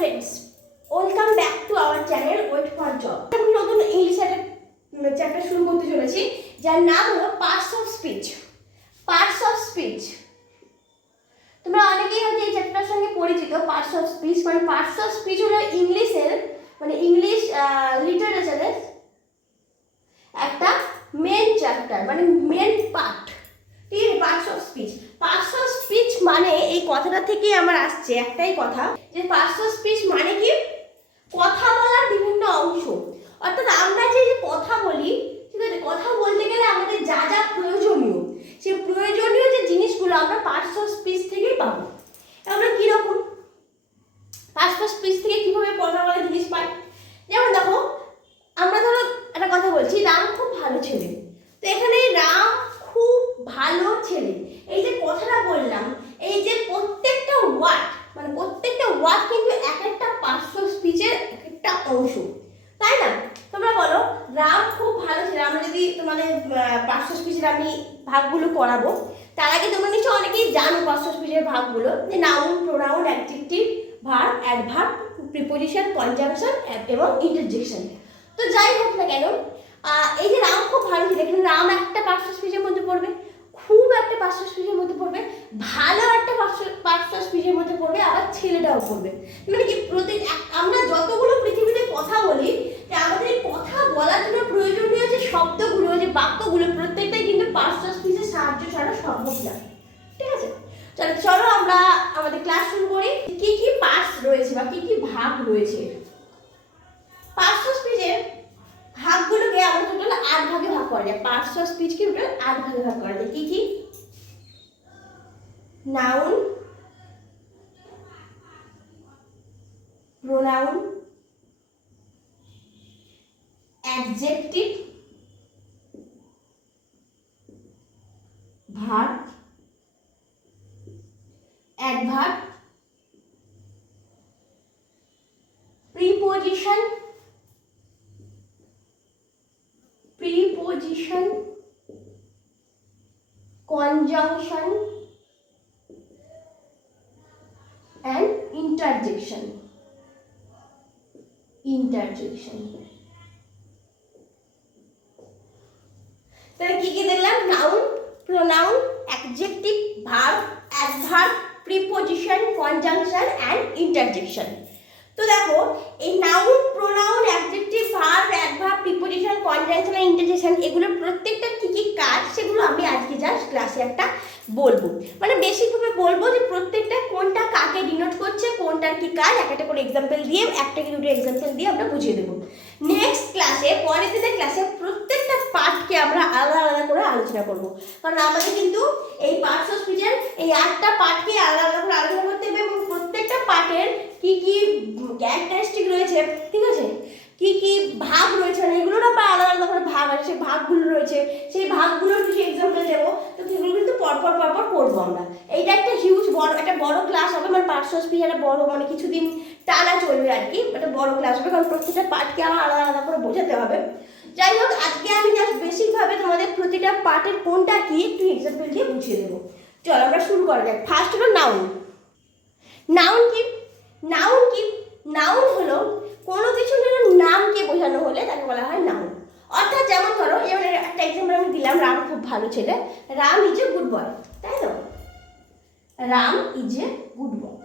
Friends welcome back to our channel wait for job আমি নতুন English একটা chapter শুরু করতে চলেছি, যার নাম হলো parts of speech parts of speech তোমরা অনেকেই হয়তো এই চ্যাপ্টার সঙ্গে পরিচিত পার্টস অফ স্পিচ মানে পার্টস অফ স্পিচ হলো ইংলিশের মানে ইংলিশ লিটারেচারের একটা মেন চ্যাপ্টার মানে মেন পার্ট ঠিক আছে? Parts of speech parts speech মানে এই কথাটা থেকেই আমার আসছে একটাই কথা, যে পার্টস স্পিচ মানে কি? কথা বলার বিভিন্ন অংশ। অর্থাৎ আমরা যে কথা বলি, ঠিক আছে, কথা বলতে গেলে আমাদের যা যা প্রয়োজনীয়, সেই প্রয়োজনীয় যে জিনিসগুলো আমরা অফ স্পিচ থেকেই পাবো। আমরা কীরকম? অফ স্পিচ থেকে কীভাবে কথা বলার জিনিস পাই? যেমন দেখো, আমরা ধরো একটা কথা বলছি, রাম খুব ভালো ছেলে। তো এখানে রাম ভালো ছেলে। এই যে কথাটা বললাম, এই যে প্রত্যেকটা ওয়ার্ড মানে প্রত্যেকটা ওয়ার্ড কিন্তু এক একটা পার্শ্ব স্পিচের এক একটা অংশ। তাই না? তোমরা বলো, রাম খুব ভালো ছেলে। আমরা যদি তোমাদের পার্শ্ব স্পিচের আমি ভাগগুলো করাবো, তার আগে তোমরা নিশ্চয় অনেকেই জানো পার্শ্ব স্পিচের ভাগগুলো, যে noun pronoun adjective verb adverb preposition conjunction এবং ইন্টারজেকশন তো যাই হোক না কেন এই যে রাম খুব ভালো ছিল, এখানে রাম একটা পার্শ্ব স্পিচের মধ্যে পড়বে। খুব একটা পাঁচশো পিসের মধ্যে পড়বে, ভালো একটা পাঁচশো পার্শ্ব স্পিচের মধ্যে পড়বে, আবার ছেলেটাও পড়বে। মানে কি প্রতি আমরা যতগুলো পৃথিবীতে কথা বলি যে আমাদের এই কথা বলার জন্য প্রয়োজনীয় যে শব্দগুলো যে বাক্যগুলো প্রত্যেকটাই কিন্তু পার্শ্ব স্পিচের সাহায্য ছাড়া সম্ভব না ঠিক আছে চলো চলো আমরা আমাদের ক্লাস শুরু করি কি কি পার্টস রয়েছে বা কি কি ভাগ রয়েছে পার্শ্ব স্পিচের ভাগগুলোকে আমরা টোটাল আট ভাগে ভাগ করা যায় পার্টস অফ স্পিচকে টোটাল ভাগ করা। যায় কি? কি noun pronoun adjective verb adverb preposition preposition. Conjunction and interjection. Interjection. তাহলে কি কি দেখলাম? Noun pronoun adjective verb adverb preposition conjunction and interjection তো দেখো, এই noun pronoun adjective verb adverb preposition conjunction আর ইন্টারজেকশন এগুলো প্রত্যেকটা কাজ, সেগুলো আমি আজকে জাস্ট ক্লাসে একটা বলব। মানে বেসিকভাবে বলব যে প্রত্যেকটা কোনটা কাকে ডিনোট করছে, কোনটার কি কাজ, এক একটা করে এক্সাম্পল দিয়ে, একটা কি দুটো এক্সাম্পল দিয়ে আমরা বুঝিয়ে দেবো। নেক্সট ক্লাসে পরের দিনের ক্লাসে প্রত্যেকটা পার্টকে আমরা আলাদা আলাদা করে আলোচনা করব। কারণ আমাদের কিন্তু এই পার্টস অফ স্পিচের এই আটটা পার্টকে আলাদা আলাদা করে আলোচনা করতে হবে এবং প্রত্যেকটা পার্টের কি কি ক্যারেক্টারিস্টিক রয়েছে, ঠিক আছে? কি কি ভাগ রয়েছে? মানে এগুলোর আবার আলাদা আলাদা করে ভাগ আছে, সেই ভাগগুলো রয়েছে। সেই ভাগগুলোর কিছু এক্সাম্পল দেবো তো সেগুলো কিন্তু পরপর পরপর করব আমরা। এইটা একটা হিউজ বড়, একটা বড় ক্লাস হবে মানে অফ স্পিচ একটা বড় মানে কিছুদিন টানা চলবে আর কি, একটা বড় ক্লাস হবে, কারণ প্রত্যেকটা পার্টকে আমার আলাদা আলাদা করে বোঝাতে হবে। যাই হোক, আজকে আমি জাস্ট বেসিকভাবে তোমাদের প্রতিটা পার্টের কোনটা কি, একটু এক্সাম্পল দিয়ে বুঝিয়ে দেবো। চলো আমরা শুরু করা যাক। ফার্স্ট হলো নাউন নাউন কি? নাউন কি? নাউন হলো কোনো কিছুর জন্য নামকে বোঝানো হলে তাকে বলা হয় নাউন অর্থাৎ যেমন ধরো এবার একটা এক্সাম্পল আমি দিলাম রাম খুব ভালো ছেলে। Ram is a good boy তাই তো? Ram is a good boy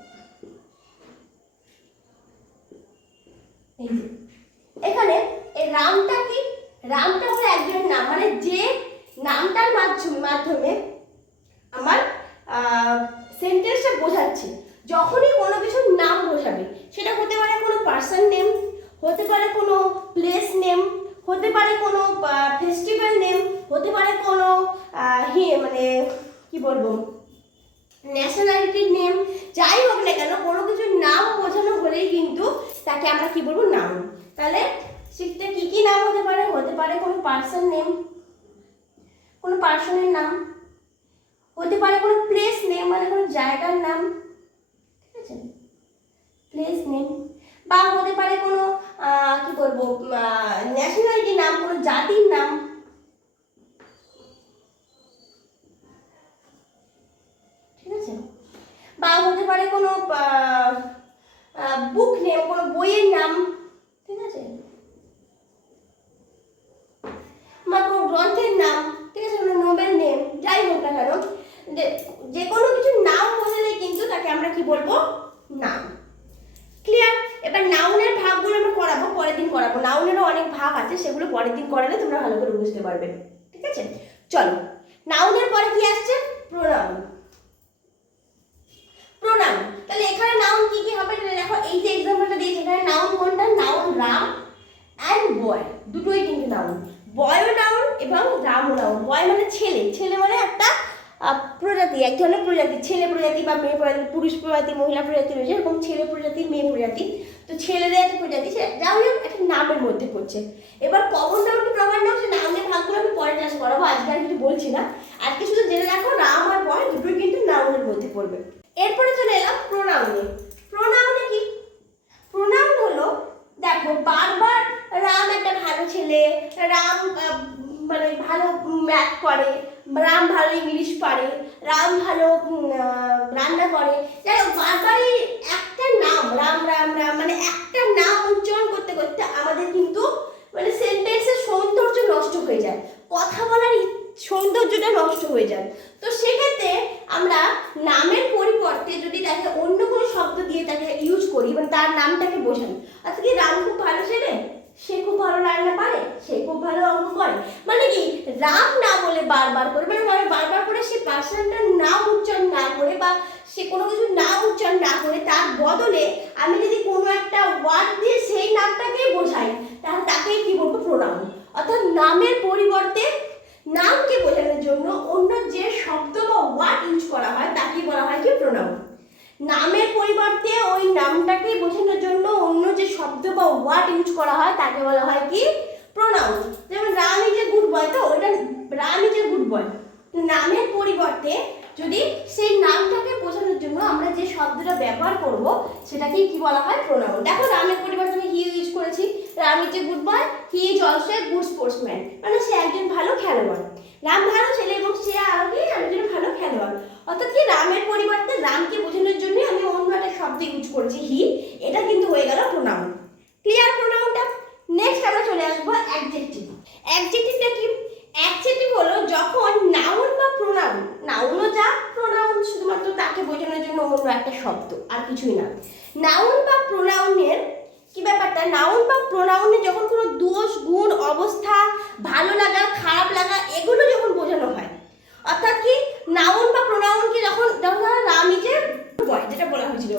এখানে এই রামটা কি? রামটা হলো একজনের নাম মানে যে নামটার মাধ্যমে মাধ্যমে আমার সেন্টেন্সটা বোঝাচ্ছে। যখনই কোনো কিছুর নাম বোঝাবে, সেটা হতে পারে কোনো পার্সন নেম হতে পারে কোনো প্লেস নেম হতে পারে কোনো ফেস্টিভ্যাল নেম হতে পারে কোনো মানে কি বলব ন্যাশনালিটির নেম যাই হোক না কেন, কোনো কিছুর নাম বোঝানো হলেই কিন্তু তাকে আমরা কি বলব নাম তাহলে সেটা কি কি নাম হতে পারে? হতে পারে কোনো পার্সন নেম কোনো পার্সনের নাম, হতে পারে কোনো প্লেস নেম মানে কোনো জায়গার নাম, ঠিক আছে? প্লেস নেম বা হতে পারে কোনো কি বলব ন্যাশনালিটির নাম, কোনো জাতির নাম। ঠিক আছে? বা হতে পারে কোনো বুক নেম কোনো বইয়ের নাম। ঠিক আছে? বা কোনো গ্রন্থের নাম। ঠিক আছে? নোবেল নেম যাই হোক না কেন, যে- কোনো কিছুর নাম বোঝালে কিন্তু তাকে আমরা কি বলব নাম ক্লিয়ার এবার নাউনের ভাগগুলো আমরা করাবো পরের দিন করাবো নাউনেরও অনেক ভাগ আছে সেগুলো পরের দিন করালে তোমরা ভালো করে বুঝতে পারবে। ঠিক আছে? চলো। নাউনের পরে কি আসছে? প্রোনাউন প্রোনাউন তাহলে এখানে নাউন কি কি হবে দেখো। এই যে এক্সাম্পলটা দিয়েছি, এখানে নাউন কোনটা? নাউন রাম অ্যান্ড বয় দুটোই কিন্তু নাউন বয়ও নাউন এবং রামও নাউন বয় মানে ছেলে। ছেলে মানে একটা প্রজাতি এক ধরনের প্রজাতি, ছেলে প্রজাতি বা মেয়ে প্রজাতি, পুরুষ প্রজাতি, মহিলা প্রজাতি রয়েছে, এরকম ছেলে প্রজাতি, মেয়ে প্রজাতি। তো ছেলেদের একটা প্রজাতি, সে যা হোক, একটা নামের মধ্যে পড়ছে। এবার কমন নাম কি প্রমাণ নাম সে নামের ভাগগুলো আমি পরে ক্লাস করাবো, আজকে আর কিছু বলছি না। আজকে শুধু জেনে রাখো, রাম আর বয় দুটোই কিন্তু নাউনের মধ্যে পড়বে। এরপরে চলে এলাম প্রোনাউনে প্রোনাউনে কি? প্রোনাউন হলো, দেখো, বারবার রাম একটা ভালো ছেলে, রাম মানে ভালো ম্যাথ করে রাম ভালো ইংলিশ পারে রাম ভালো রান্না করে। যাই হোক বারবারই একটা নাম, রাম রাম রাম মানে একটা নাম উচ্চারণ করতে করতে আমাদের কিন্তু মানে সেন্টেন্সের সৌন্দর্য নষ্ট হয়ে যায় কথা বলার ই- সৌন্দর্যটা নষ্ট হয়ে যায় তো সেক্ষেত্রে আমরা নামের পরিবর্তে যদি তাকে অন্য কোনো শব্দ দিয়ে তাকে ইউজ করি মানে তার নামটাকে বোঝাই অর্থাৎ কি রাম খুব ভালো ছেলে সে খুব ভালো রান্না পারে সে খুব ভালো অঙ্ক করে মানে কি রাম না বলে বারবার করে মানে বারবার করে সে পার্সনটার নাম উচ্চারণ না করে বা সে কোনো কিছু না উচ্চারণ না করে, তার বদলে আমি যদি কোনো একটা ওয়ার্ড দিয়ে সেই নামটাকেই বোঝাই, তাহলে তাকেই কি বলব? প্রণাম অর্থাৎ নামের পরিবর্তে নামকে বোঝানোর জন্য অন্য যে শব্দ বা ওয়ার্ড ইউজ করা হয়, তাকে বলা হয় কি? প্রোনাউন নামের পরিবর্তে ওই নামটাকে বোঝানোর জন্য অন্য যে শব্দ বা ওয়ার্ড ইউজ করা হয়, তাকে বলা হয় কি? প্রোনাউন যেমন Ram is a good boy তো ওইটা বয় নামের পরিবর্তে যদি সেই নামটাকে বোঝানোর জন্য আমরা যে শব্দটা ব্যবহার করব, সেটাকে কি বলা হয়? প্রোনাউন দেখো রামের পরিবর্তে আমি হি ইউজ করেছি। Ram is a good boy he is also a good sportsman মানে সে একজন ভালো খেলোয়াড়। রাম ভালো ছেলে এবং সে আরও কি? একজন ভালো খেলোয়াড়। অর্থাৎ কি রামের পরিবর্তে রামকে বোঝানোর জন্য আমি অন্য একটা শব্দ ইউজ করেছি হি এটা কিন্তু হয়ে গেল প্রোনাউন ক্লিয়ার প্রোনাউনটা নেক্সট আমরা চলে আসব অ্যাডজেক্টিভ অ্যাডজেক্টিভটা কি অ্যাডজেক্টিভ হলো যখন নাউন বা নাউনও যা প্রোনাউন, শুধুমাত্র তাকে বোঝানোর জন্য অন্য একটা শব্দ, আর কিছুই না। নাউন বা প্রোনাউনের কি ব্যাপারটা? নাউন বা প্রোনাউনে যখন কোনো দোষ, গুণ, অবস্থা, ভালো লাগা, খারাপ লাগা, এগুলো যখন বোঝানো হয়, অর্থাৎ কি নাউন বা প্রোনাউনকে যখন যখন ধরো রাম ইজ এ বয় যেটা বলা হয়েছিল,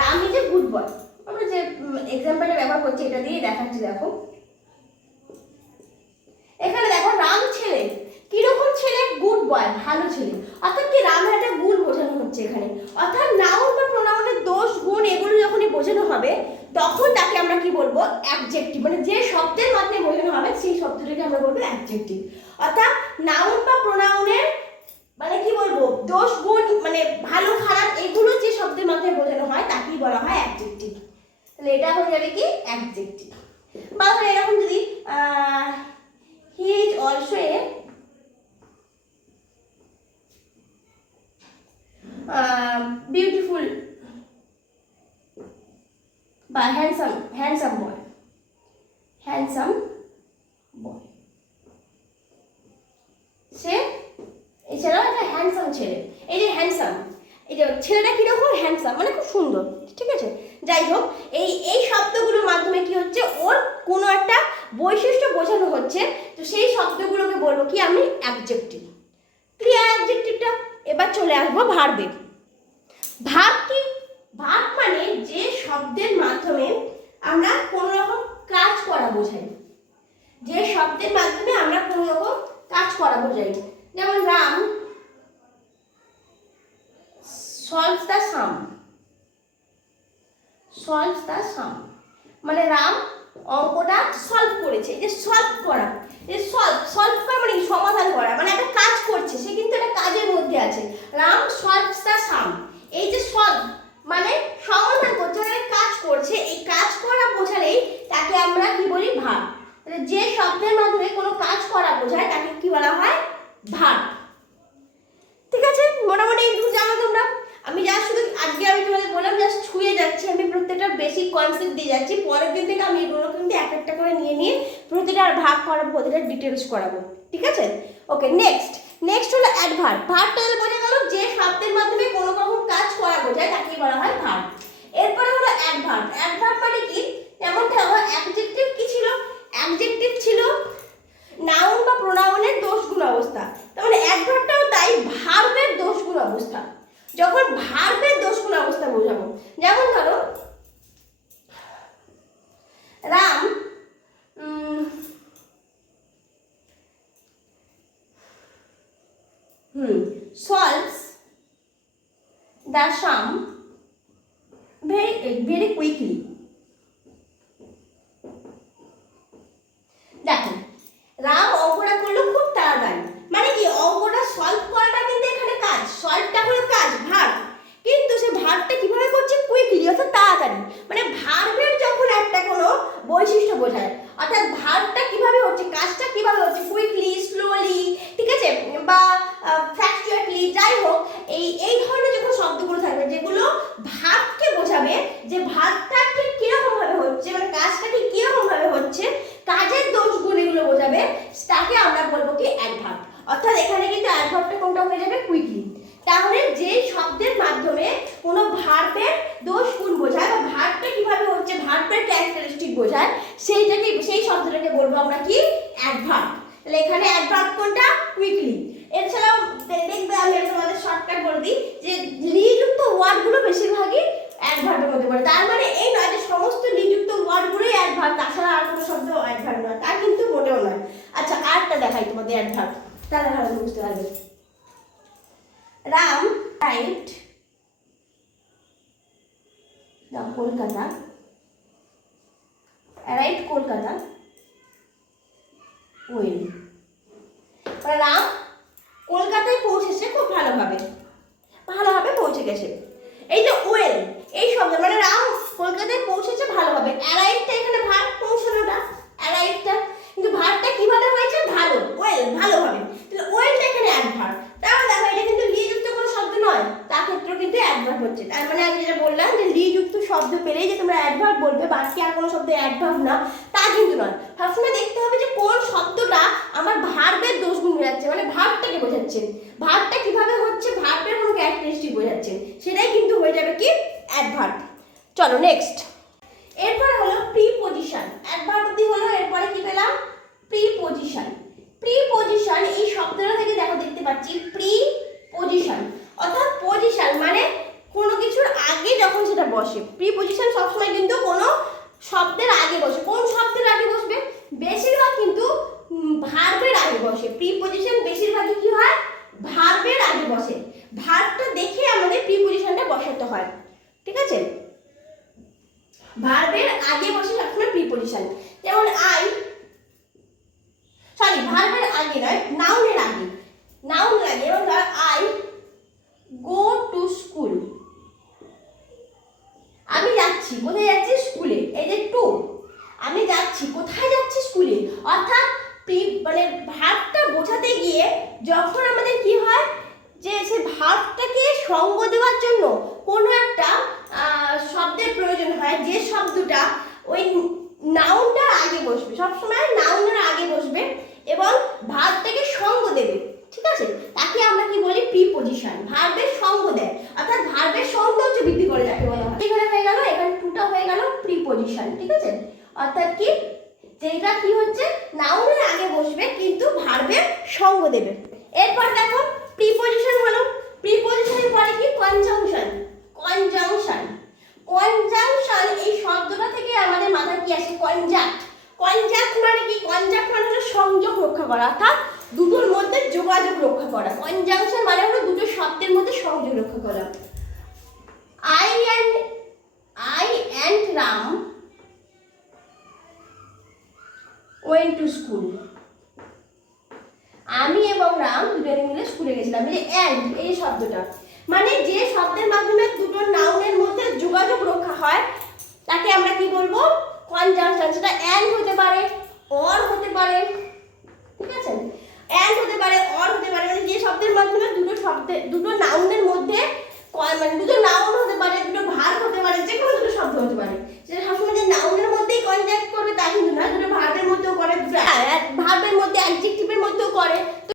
Ram is a good boy আমরা যে এক্সাম্পলটা ব্যবহার করছি, এটা দিয়ে দেখাচ্ছি, দেখো। কীরকম ছেলে গুড বয় ভালো ছেলে। অর্থাৎ কি রামের একটা গুণ বোঝানো হচ্ছে এখানে। অর্থাৎ নাউন বা প্রোনাউনের দোষ, গুণ এগুলো যখনই বোঝানো হবে, তখন তাকে আমরা কি বলব? অ্যাবজেক্টিভ মানে যে শব্দের মাধ্যমে বোঝানো হবে, সেই শব্দটাকে আমরা বলব অ্যাবজেক্টিভ অর্থাৎ নাউন বা প্রোনাউনের মানে কি বলব? দোষ, গুণ মানে ভালো, খারাপ, এগুলো যে শব্দের মাধ্যমে বোঝানো হয়, তাকেই বলা হয় অ্যাবজেক্টিভ তাহলে এটা হয়ে যাবে কি? অ্যাবজেক্টিভ বা এরকম যদি he is also a beautiful বা handsome handsome boy handsome boy সে এছাড়াও একটা হ্যান্ডসাম ছেলে। এই যে হ্যান্ডসাম এই যে ছেলেটা কীরকম হ্যান্ডসাম মানে খুব সুন্দর, ঠিক আছে? যাই হোক, এই এই শব্দগুলোর মাধ্যমে কি হচ্ছে, ওর কোনো একটা বৈশিষ্ট্য বোঝানো হচ্ছে, তো সেই শব্দগুলোকে বলব কি, আমি অ্যাবজেক্টিভ ক্লিয়ার অ্যাবজেক্টিভটা এবার চলে আসব ভার্বে ভাব কি? ভাব মানে যে শব্দের মাধ্যমে আমরা কোনো রকম কাজ করা বোঝাই। যে শব্দের মাধ্যমে আমরা কোনো রকম কাজ করা বোঝাই। যেমন Ram solves the sum solves the sum মানে রাম অঙ্কটা সলভ করেছে। যে সলভ করা। এই সলভ সলভ করা মানে সমাধান করা। মানে একটা কাজ করছে। সে কিন্তু একটা কাজের মধ্যে আছে। রাম সলভস দ্য সাম এই যে সলভ মানে সমাধান করছে মানে কাজ করছে, এই কাজ করা বোঝালেই তাকে আমরা কি বলি ভাব যে শব্দের মাধ্যমে কোনো কাজ করা বোঝায়, তাকে কি বলা হয় ভাব ঠিক আছে, মোটামুটি একটু জানো তোমরা। আমি যা শুধু আজকে আমি তোমাদের বললাম জাস্ট ছুঁয়ে যাচ্ছি, আমি প্রত্যেকটা বেসিক কনসেপ্ট দিয়ে যাচ্ছি, পরের দিন থেকে আমি এগুলো কিন্তু এক একটা করে নিয়ে নিয়ে প্রতিটার ভাগ করাবো, প্রতিটা ডিটেলস করাবো। ঠিক আছে? ওকে নেক্সট নেক্সট হলো অ্যাডভার্ব ভার্ব তাহলে বোঝা গেল যে শব্দের মাধ্যমে কোনো রকম কাজ করা বোঝায় তাকে বলা হয় ভার্ব এরপরে হলো অ্যাডভার্ব অ্যাডভার্ব মানে কি? যেমন দেখো অ্যাডজেক্টিভ কি ছিল? অ্যাডজেক্টিভ ছিল নাউন বা প্রোনাউনের দোষ গুণ অবস্থা। তাহলে মানে অ্যাডভার্বটাও তাই ভার্বের দোষ গুণ অবস্থা। যখন ভার্বের দোষ গুণ অবস্থা বোঝাবো, যেমন ধরো, Ram hmm solves the sum very very quickly দেখো রাম অঙ্কটা করল খুব তাড়াতাড়ি। মানে কি, অঙ্কটা সলভ করাটা কিন্তু এখানে কাজ। সলভটা হলো কাজ ভার্ব কিন্তু সে ভার্বটা কীভাবে করছে? কুইকলি অর্থাৎ তাড়াতাড়ি। মানে ভার্বের যখন একটা কোনো বৈশিষ্ট্য বোঝায়, অর্থাৎ ভার্বটা কীভাবে হচ্ছে কাজটা কীভাবে হচ্ছে কুইকলি স্লোলি ঠিক আছে বা ফ্র্যাকচুয়ারলি যাই হোক এই এই ধরনের যখন শব্দগুলো থাকবে যেগুলো ভাবকে বোঝাবে যে ভাবটা ঠিক কীরকম ভাবে হচ্ছে মানে কাজটা ঠিক কীরকম ভাবে হচ্ছে কাজের দোষগুলো এগুলো বোঝাবে তাকে আমরা বলব কি অ্যাডভার্ব অর্থাৎ এখানে কিন্তু অ্যাডভার্বটা কোনটা হয়ে যাবে? কুইকলি তাহলে যে শব্দের মাধ্যমে কোনো ভার্বের দোষ গুণ বোঝায় বা ভার্বটা কীভাবে হচ্ছে ভার্বের ক্যারেক্টারিস্টিক বোঝায়, সেইটাকে, সেই শব্দটাকে বলব আমরা কি? অ্যাডভার্ব তাহলে এখানে অ্যাডভার্ব কোনটা? কুইকলি এছাড়াও দেখবে আমি তোমাদের শর্টকাট বলে দিই যে লিযুক্ত ওয়ার্ডগুলো বেশিরভাগই অ্যাডভার্বের মধ্যে পড়ে। তার মানে এই নয় যে সমস্ত লিযুক্ত ওয়ার্ডগুলোই অ্যাডভার্ব তাছাড়া আর কোনো শব্দ অ্যাডভার্ব নয়। তা কিন্তু তোমাদের অ্যাডভার্ব তাহলে ভালো বুঝতে পারবে। Ram right Kolkata. Right Kolkata. Well Ram কলকাতায় পৌঁছেছে খুব ভালোভাবে। ভালোভাবে পৌঁছে গেছে। এই যে ওয়েল, এই শব্দ মানে রাম কলকাতায় পৌঁছেছে ভালোভাবে। অ্যারাইভটা এখানে ভার পৌঁছানোটা অ্যারাইভটা কিন্তু ভারটা কীভাবে হয়েছে ভালো ওয়েল ভালোভাবে তাহলে ওয়েলটা এখানে অ্যাডভার্ব তাহলে দেখো এটা কিন্তু লিযুক্ত কোনো শব্দ নয় তার ক্ষেত্রেও কিন্তু অ্যাডভার্ব হচ্ছে তার মানে আমি যেটা বললাম যে লিযুক্ত শব্দ পেলেই যে তোমরা অ্যাডভার্ব বলবে বাকি আর কোনো শব্দ অ্যাডভার্ব না তা কিন্তু নয় সবসময় দেখতে হবে যে কোন শব্দটা আমার ভার্বের দোষগুণ বোঝাচ্ছে মানে ভার্বটাকে বোঝাচ্ছে ভার্বটা কীভাবে হচ্ছে ভার্বের কোনো ক্যারেক্টারিস্টিক বোঝাচ্ছে সেটাই কিন্তু হয়ে যাবে কি অ্যাডভার্ব চলো নেক্সট এরপরে হলো প্রিপোজিশন অ্যাডভার্ব অব্দি হলো এরপরে কি পেলাম প্রিপোজিশন প্রিপোজিশন এই শব্দটা থেকে দেখো দেখতে পাচ্ছি প্রি পজিশন অর্থাৎ পজিশন মানে কোনো কিছুর আগে যখন সেটা বসে প্রিপোজিশন সবসময় কিন্তু কোনো শব্দের আগে বসে কোন শব্দের আগে বসবে বেশিরভাগ কিন্তু ভার্বের আগে বসে প্রিপোজিশন বেশিরভাগই কি হয় ভার্বের আগে বসে ভার্বটা দেখে আমাদের প্রিপোজিশনটা বসাতে হয় ঠিক আছে ভার্বের আগে বসে সবসময় প্রিপোজিশন যেমন আই সরি ভার্বের আগে নয়, নাউনের আগে। নাউনের আগে যেমন ধর আই, গো টু স্কুল। আমি যাচ্ছি, কোথায় যাচ্ছি? স্কুলে। এই যে টু। আমি যাচ্ছি, কোথায় যাচ্ছি? স্কুলে। অর্থাৎ মানে ভাবটা বোঝাতে গিয়ে যখন আমাদের কি হয়, যে সে ভাবটাকে সঙ্গ দেওয়ার জন্য কোনো একটা এই শব্দটা। মানে যে শব্দের মাধ্যমে দুটো নাউনের মধ্যে যোগাযোগ রক্ষা হয়, তাকে আমরা কি বলব? কনজাংশন সেটা অ্যান্ড হতে পারে অর হতে পারে, ঠিক আছে? অ্যান্ড হতে পারে অর হতে পারে মানে যে শব্দের মাধ্যমে দুটো শব্দে, দুটো নাউনের মধ্যে মানে দুটো নাউন হতে পারে, দুটো ভার হতে পারে, যে কোনো দুটো শব্দ হতে পারে। সেটা সবসময় যে নাউনের মধ্যেই কনজাক্ট করবে তা কিন্তু না দুটো ভার্বের মধ্যেও করে ভার্বের মধ্যে অ্যাডজেক্টিভের মধ্যেও করে।